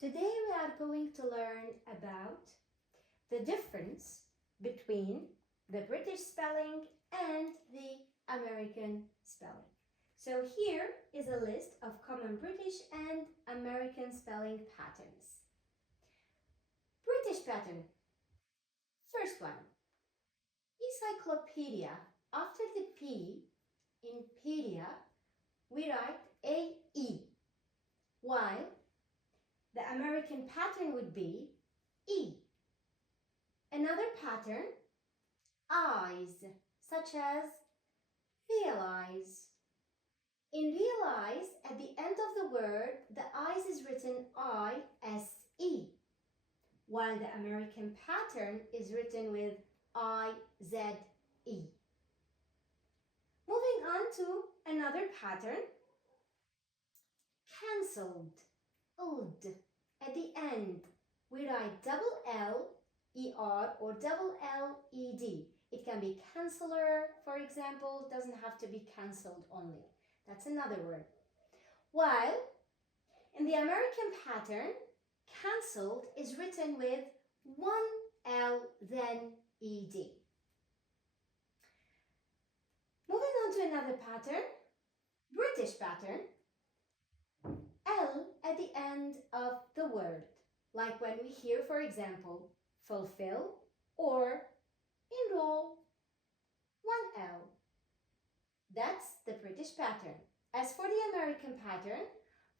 Today we are going to learn about the difference between the British spelling and the American spelling. So here is a list of common British and American spelling patterns. British pattern. First one. Encyclopedia. After the P in pedia, we write A-E, while the American pattern would be E. Another pattern, eyes, such as realize. In realize, at the end of the word, the eyes is written I-S-E, while the American pattern is written with I-Z-E. Moving on to another pattern, cancelled. At the end, we write double L-E-R or double L-E-D. It can be canceller, for example, it doesn't have to be cancelled only. That's another word. While in the American pattern, cancelled is written with one L then E-D. Moving on to another pattern, British pattern. L at the end of the word, like when we hear, for example, fulfill or enroll, one L. That's the British pattern. As for the American pattern,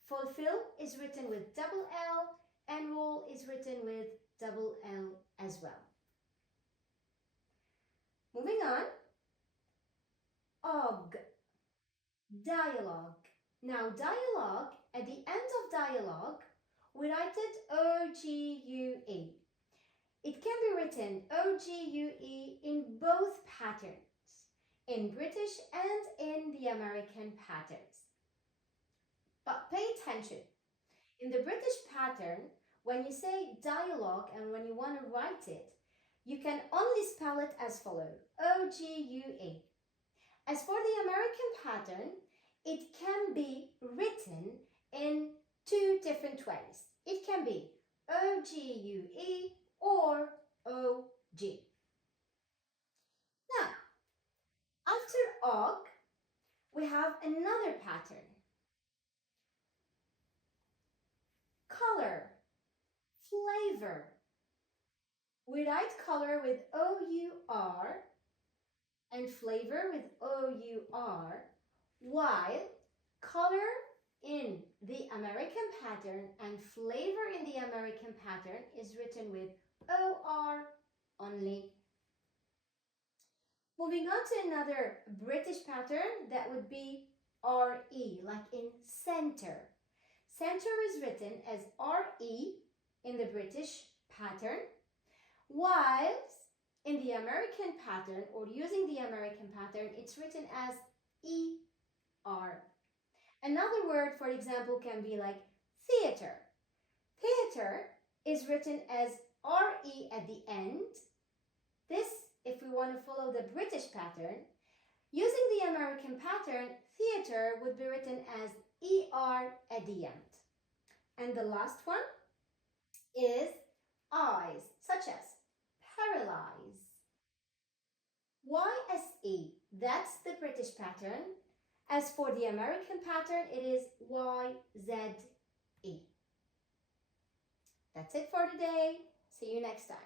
fulfill is written with double L, enroll is written with double L as well. Moving on, og, dialogue. Now, dialogue, at the end of dialogue, we write it O-G-U-E. It can be written O-G-U-E in both patterns, in British and in the American patterns. But pay attention. In the British pattern, when you say dialogue and when you want to write it, you can only spell it as follows, O-G-U-E. As for the American pattern, it can be written in two different ways. It can be O-G-U-E or O-G. Now, after og, we have another pattern. Color, flavor. We write color with O-U-R and flavor with O-U-R, while color in the American pattern and flavor in the American pattern is written with O-R only. Moving on to another British pattern, that would be R-E, like in center. Center is written as R-E in the British pattern, whilst in the American pattern, or using the American pattern, it's written as E-R. Another word, for example, can be like theater. Theater is written as R-E at the end. This, if we want to follow the British pattern, using the American pattern, theater would be written as E-R at the end. And the last one is eyes, such as paralyze. Y-S-E, that's the British pattern. As for the American pattern, it is Y-Z-E. That's it for today. See you next time.